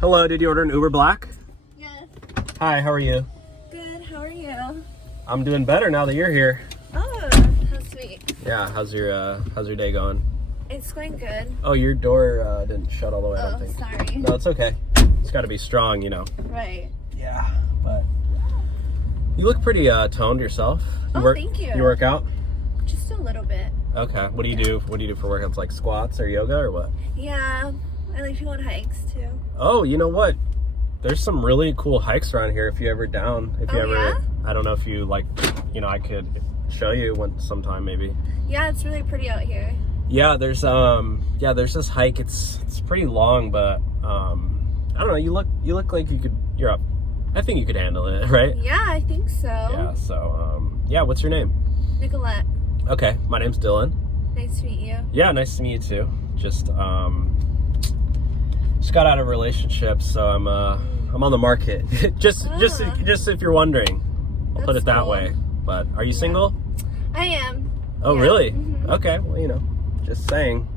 Hello, did you order an Uber Black? Yes. Hi, how are you? Good, how are you? I'm doing better now that you're here. Oh, how sweet. Yeah, how's your day going? It's going good. Oh, your door didn't shut all the way, I don't think. Sorry. No, it's okay. It's got to be strong, you know. Right. Yeah, but you look pretty toned yourself. Thank you. You work out? Just a little bit. Okay. What do you do? What do you do for workouts? Like squats or yoga or what? Yeah, I like to go on hikes too. Oh, you know what? There's some really cool hikes around here if you ever down. If you ever, yeah? I don't know if you like, you know, I could show you one sometime maybe. Yeah, it's really pretty out here. Yeah, there's this hike. It's pretty long, but I don't know. You look like you're up. I think you could handle it, right? Yeah, I think so. Yeah. So yeah. What's your name? Nicolette. Okay, my name's Dylan. Nice to meet you. Yeah, nice to meet you too. Just got out of a relationship, so I'm on the market. just if you're wondering, I'll put it that way. But are you single? I am. Oh, Yeah. really? Mm-hmm. Okay. Well, you know, just saying.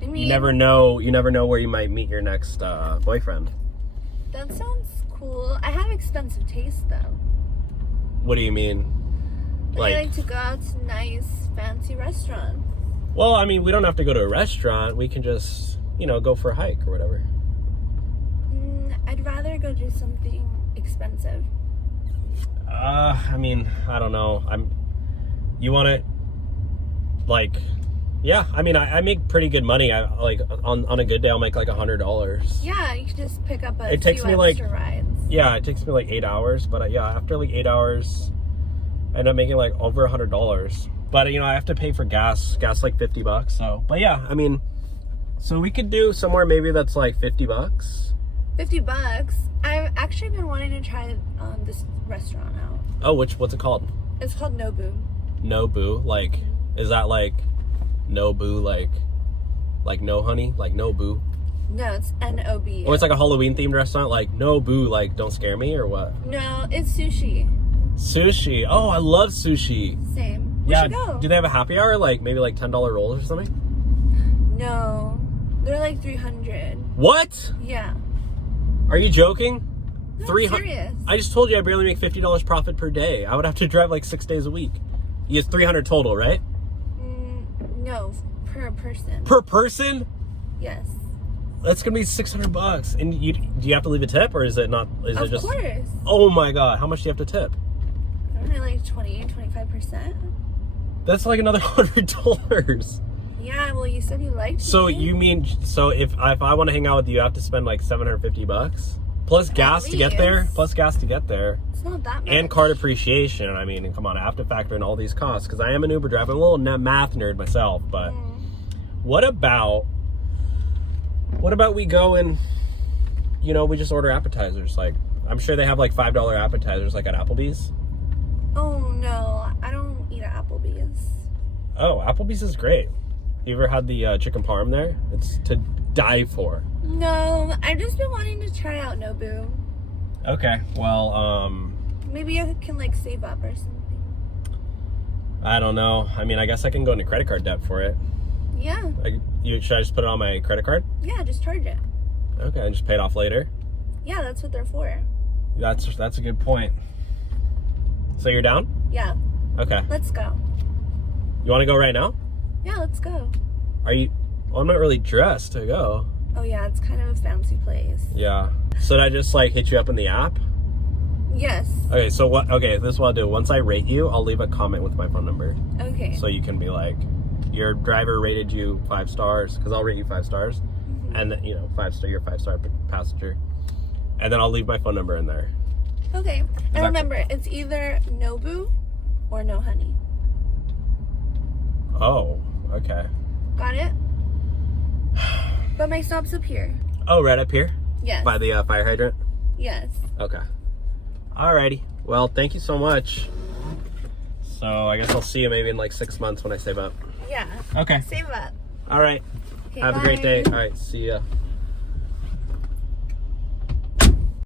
I mean, You never know where you might meet your next boyfriend. that sounds cool. I have expensive taste though. What do you mean? I like to go out to nice, fancy restaurants. Well, I mean, we don't have to go to a restaurant. We can just, you know, go for a hike or whatever. I'd rather go do something expensive. I mean, I don't know. You want to, like, yeah. I mean, I make pretty good money. I like on a good day, I'll make like $100. Yeah, you can just pick up It takes me like rides. Yeah, it takes me like 8 hours. But yeah, after like 8 hours, I end up making like over $100. But you know, I have to pay for gas like $50. So, but yeah, I mean, so we could do somewhere maybe that's like $50. $50. I've actually been wanting to try this restaurant out. Oh, what's it called? It's called Nobu. Nobu, like, is that like Nobu, like no honey, like Nobu? No, it's N-O-B. Oh, it's like a Halloween themed restaurant, like Nobu, like don't scare me or what? No, it's sushi. Sushi. Oh, I love sushi. Same. We Yeah. should go. Do they have a happy hour, like maybe like $10 rolls or something? No, they're like 300. What? Yeah. Are you joking? No, 300. I'm serious. I just told you I barely make $50 profit per day. I would have to drive like 6 days a week. You get 300 total, right? No, per person. Per person? Yes. That's gonna be $600. And do you have to leave a tip, or is it not? Is it just? Of course. Oh my god! How much do you have to tip? I don't know, like 25%. That's like another $100. Yeah, well, you said you liked So me. you mean if I want to hang out with you, I have to spend like $750 plus gas to get there? Plus gas to get there. It's not that much. And car depreciation. I mean, come on, I have to factor in all these costs because I am an Uber driver. I'm a little math nerd myself, but what about we go and, you know, we just order appetizers? Like, I'm sure they have like $5 appetizers like at Applebee's. Oh, no, I don't eat at Applebee's. Oh, Applebee's is great. You ever had the chicken parm there? It's to die for. No, I've just been wanting to try out Nobu. Okay, well, Maybe I can like save up or something. I don't know. I mean, I guess I can go into credit card debt for it. Yeah. Should I just put it on my credit card? Yeah, just charge it. Okay, and just pay it off later? Yeah, that's what they're for. That's a good point. So you're down? Yeah. Okay. Let's go. You want to go right now? Yeah, let's go. Are you? Well, I'm not really dressed to go. Oh yeah, it's kind of a fancy place. Yeah. So did I just like hit you up in the app? Yes. Okay, so what? Okay, this is what I'll do. Once I rate you, I'll leave a comment with my phone number. Okay. So you can be like, your driver rated you 5 stars, because I'll rate you 5 stars, and then, you know, 5-star, you're a 5-star passenger, and then I'll leave my phone number in there. Okay. And remember, it's either Nobu or no honey. Oh, okay. Got it? But my stop's up here. Oh, right up here? Yes. By the fire hydrant? Yes. Okay. Alrighty. Well, thank you so much. So I guess I'll see you maybe in like 6 months when I save up. Yeah. Okay. Save up. All right. Okay, Have a great day. All right. See ya.